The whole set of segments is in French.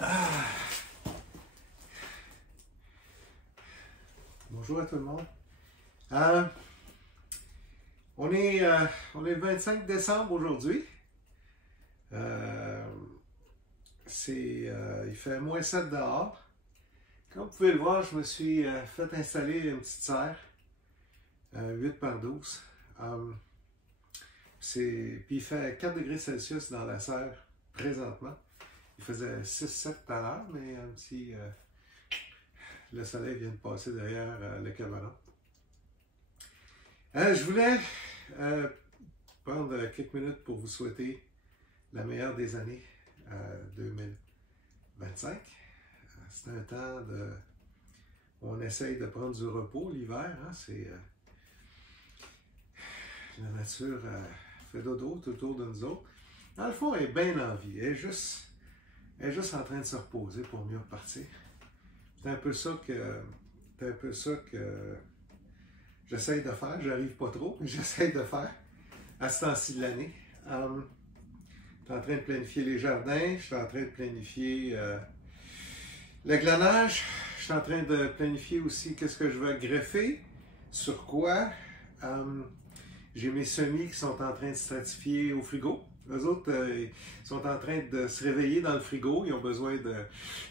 Ah. Bonjour à tout le monde. Euh, on est le 25 décembre aujourd'hui. Il fait -7 dehors. Comme vous pouvez le voir, je me suis fait installer une petite serre 8 par 12. Puis il fait 4 degrés Celsius dans la serre présentement. Il faisait 6-7 tout à l'heure, mais un petit... le soleil vient de passer derrière le cabanon. Je voulais prendre quelques minutes pour vous souhaiter la meilleure des années 2025. C'est un temps où on essaye de prendre du repos l'hiver. Hein? La nature fait dodo tout autour de nous autres. Dans le fond, elle est bien en vie. Elle est juste en train de se reposer pour mieux repartir. C'est un peu ça que j'essaie de faire. J'arrive pas trop, mais j'essaie de faire à ce temps-ci de l'année. Je suis en train de planifier les jardins, je suis en train de planifier le glanage, je suis en train de planifier aussi qu'est-ce que je vais greffer, sur quoi. J'ai mes semis qui sont en train de stratifier au frigo. Eux autres, ils sont en train de se réveiller dans le frigo. Ils ont besoin de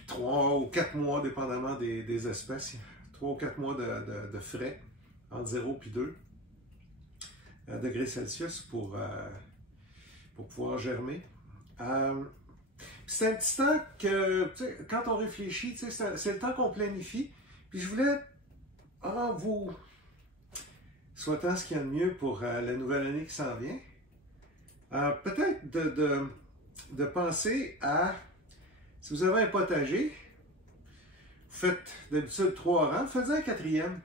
3 ou 4 mois, dépendamment des espèces. 3 ou 4 mois de frais, entre 0 et 2 degrés Celsius pour pouvoir germer. C'est un petit temps que, quand on réfléchit, c'est le temps qu'on planifie. Puis je voulais, en vous souhaitant ce qu'il y a de mieux pour la nouvelle année qui s'en vient, peut-être de penser à, si vous avez un potager, vous faites d'habitude 3 rangs, faites un 4e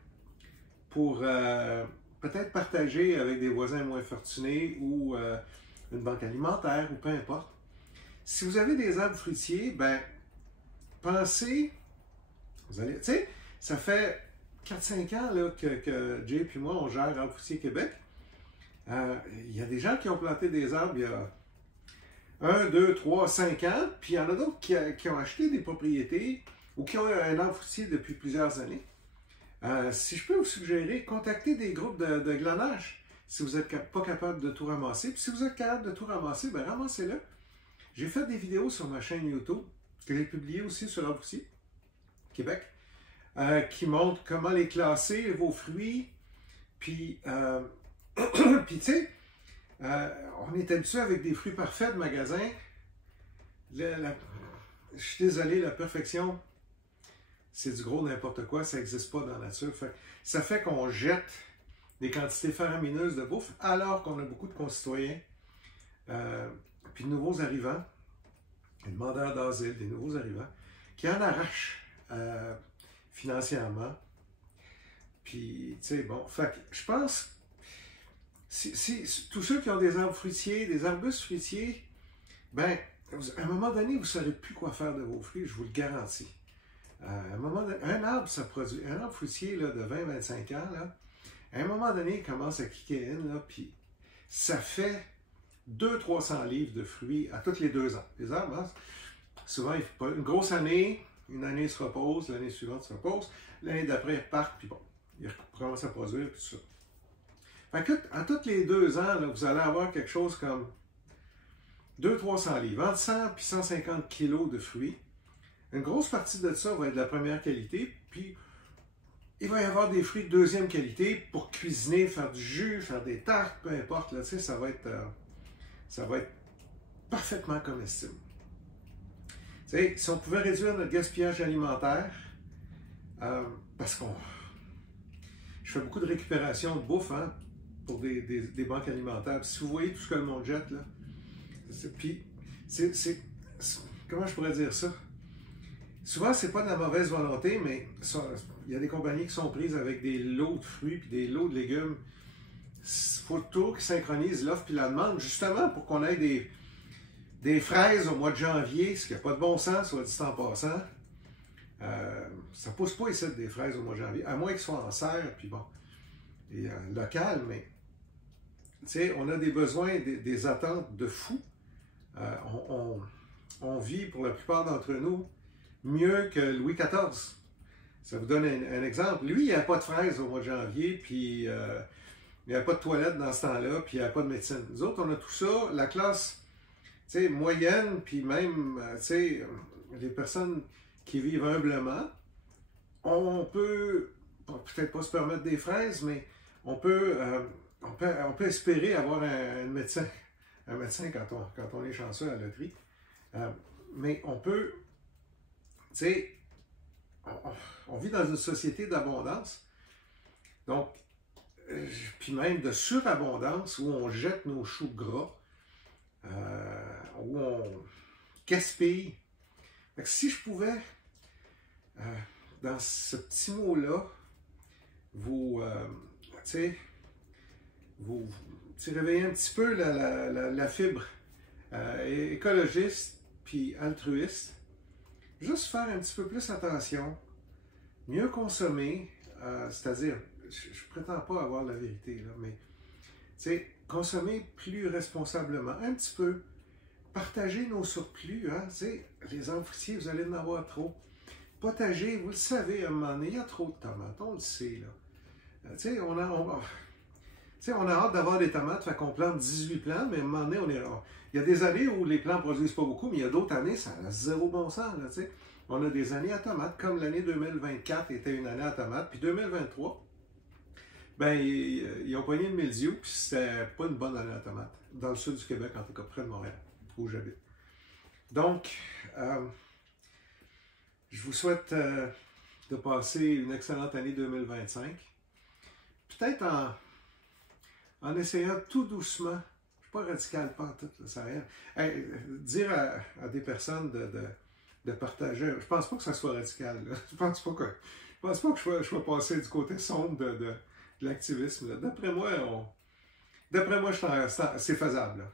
pour peut-être partager avec des voisins moins fortunés ou une banque alimentaire ou peu importe. Si vous avez des arbres fruitiers, ben pensez, vous allez, tu sais, ça fait 4-5 ans là, que Jay et moi on gère Arbres Fruitiers Québec. Il y a des gens qui ont planté des arbres il y a 1, 2, 3, 5 ans, puis il y en a d'autres qui ont acheté des propriétés ou qui ont un arbre fruitier depuis plusieurs années. Si je peux vous suggérer, contactez des groupes de glanage si vous n'êtes pas capable de tout ramasser. Puis si vous êtes capable de tout ramasser, ben ramassez-le. J'ai fait des vidéos sur ma chaîne YouTube, que j'ai publiées aussi sur Arbres Fruitiers Québec, qui montrent comment les classer, vos fruits, puis... puis tu sais, on est habitué avec des fruits parfaits de magasin. Je suis désolé, la perfection, c'est du gros n'importe quoi, ça n'existe pas dans la nature. Ça fait qu'on jette des quantités faramineuses de bouffe, alors qu'on a beaucoup de concitoyens, puis de nouveaux arrivants, des demandeurs d'asile, des nouveaux arrivants, qui en arrachent financièrement. Puis, tu sais, bon, fait que je pense... tous ceux qui ont des arbres fruitiers, des arbustes fruitiers, ben, à un moment donné, vous ne saurez plus quoi faire de vos fruits, je vous le garantis. À un moment donné, un arbre, ça produit, un arbre fruitier là, de 20-25 ans, là, à un moment donné, il commence à kicker in, là, puis ça fait 200-300 livres de fruits à tous les 2 ans. Les arbres, hein, souvent, une grosse année, une année se repose, l'année suivante se repose, l'année d'après, ils repartent, puis bon, ils recommencent à produire, puis tout ça. Fait que, à tous les 2 ans, là, vous allez avoir quelque chose comme 200-300 livres, entre 100 et 150 kilos de fruits. Une grosse partie de ça va être de la première qualité, puis il va y avoir des fruits de 2e qualité pour cuisiner, faire du jus, faire des tartes, peu importe, là, ça va être parfaitement comestible. Si on pouvait réduire notre gaspillage alimentaire, parce je fais beaucoup de récupération de bouffe, hein, pour des banques alimentaires. Puis si vous voyez tout ce que le monde jette, là, comment je pourrais dire ça? Souvent, c'est pas de la mauvaise volonté, mais il y a des compagnies qui sont prises avec des lots de fruits puis des lots de légumes. Il faut toujours qu'ils synchronisent l'offre et la demande, justement pour qu'on ait des fraises au mois de janvier, ce qui n'a pas de bon sens, soit dit en passant. Ça ne pousse pas ici des fraises au mois de janvier, à moins qu'ils soient en serre, puis bon, et local, mais tu sais, on a des besoins, des attentes de fou. on vit pour la plupart d'entre nous mieux que Louis XIV. Ça vous donne un exemple. Lui, il n'y avait pas de fraises au mois de janvier, puis il n'y avait pas de toilette dans ce temps-là, puis il n'y avait pas de médecine. Nous autres, on a tout ça. La classe moyenne, puis même les personnes qui vivent humblement, on peut peut-être pas se permettre des fraises, mais on peut espérer avoir un médecin quand on est chanceux à la loterie. Mais on peut, on vit dans une société d'abondance, donc, puis même de surabondance, où on jette nos choux gras, où on gaspille. Fait que si je pouvais, dans ce petit mot-là, vous réveiller un petit peu la fibre écologiste puis altruiste, juste faire un petit peu plus attention, mieux consommer, c'est-à-dire, je ne prétends pas avoir la vérité, là, mais consommer plus responsablement, un petit peu, partager nos surplus, hein, les enfouissiers, vous allez en avoir trop. Potager, vous le savez, à un moment donné, il y a trop de tomates, on le sait, là. On a hâte d'avoir des tomates, fait qu'on plante 18 plants, mais à un moment donné, il y a des années où les plants ne produisent pas beaucoup, mais il y a d'autres années, ça a zéro bon sens, là, t'sais. On a des années à tomates, comme l'année 2024 était une année à tomates, puis 2023, ben, ils ont pogné le mildiou, puis c'était pas une bonne année à tomates, dans le sud du Québec, en tout cas, près de Montréal, où j'habite. Donc, je vous souhaite de passer une excellente année 2025. Peut-être en essayant tout doucement, je ne suis pas radical, pas en tout, là, ça rien. Dire à des personnes de partager, je ne pense pas que ça soit radical. Là. Je pense pas que je vais passer du côté sombre de l'activisme. D'après moi, c'est faisable. Là.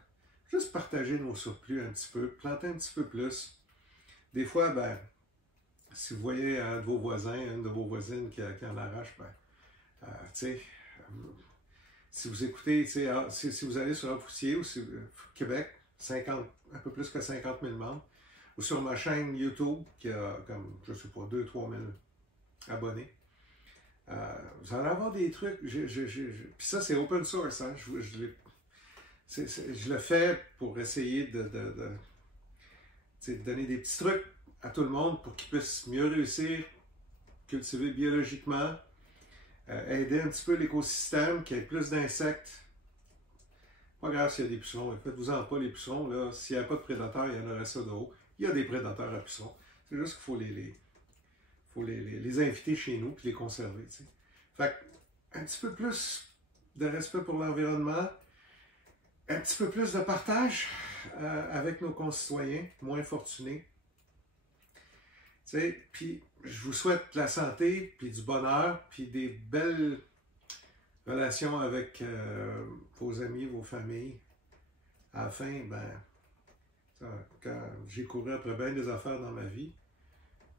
Juste partager nos surplus un petit peu, planter un petit peu plus. Des fois, ben, si vous voyez un de vos voisins, une de vos voisines qui en arrache, ben, si vous écoutez, si vous allez sur un Foussier ou sur Québec, un peu plus que 50 000 membres, ou sur ma chaîne YouTube qui a comme, je ne sais pas, 2-3 000 abonnés, vous allez avoir des trucs. Puis ça, c'est open source. Hein, je le fais pour essayer de donner des petits trucs à tout le monde pour qu'ils puissent mieux réussir, cultiver biologiquement, aider un petit peu l'écosystème, qu'il y ait plus d'insectes. Pas grave s'il y a des pucerons, faites-vous-en pas les pucerons, là. S'il n'y a pas de prédateurs, il y en aurait ça de haut. Il y a des prédateurs à pucerons. C'est juste qu'il faut les inviter chez nous et les conserver. T'sais. Fait un petit peu plus de respect pour l'environnement, un petit peu plus de partage avec nos concitoyens moins fortunés. Puis je vous souhaite de la santé, puis du bonheur, puis des belles relations avec vos amis, vos familles. À la fin, ben, quand j'ai couru après bien des affaires dans ma vie,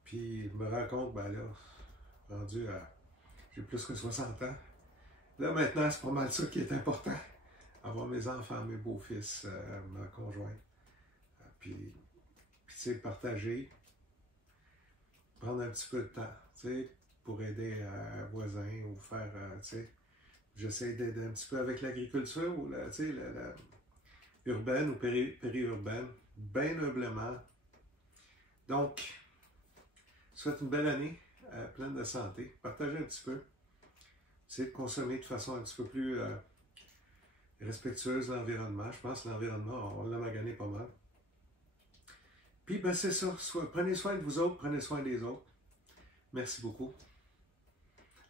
puis je me rends compte, ben là, rendu à, j'ai plus que 60 ans, là maintenant c'est pas mal ça qui est important. Avoir mes enfants, mes beaux-fils, ma conjointe, puis tu sais, partager, prendre un petit peu de temps, tu sais, pour aider un voisin ou faire, tu sais, j'essaie d'aider un petit peu avec l'agriculture ou, tu sais, la urbaine ou périurbaine, bien humblement. Donc, je souhaite une belle année, pleine de santé, partagez un petit peu, essayez de consommer de façon un petit peu plus respectueuse de l'environnement. Je pense que l'environnement, on l'a magané pas mal. Puis, ben c'est ça. Prenez soin de vous autres, prenez soin des autres. Merci beaucoup.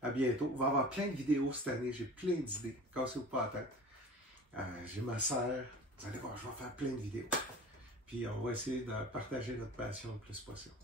À bientôt. On va avoir plein de vidéos cette année. J'ai plein d'idées. Cassez-vous pas la tête. J'ai ma sœur. Vous allez voir, je vais faire plein de vidéos. Puis, on va essayer de partager notre passion le plus possible.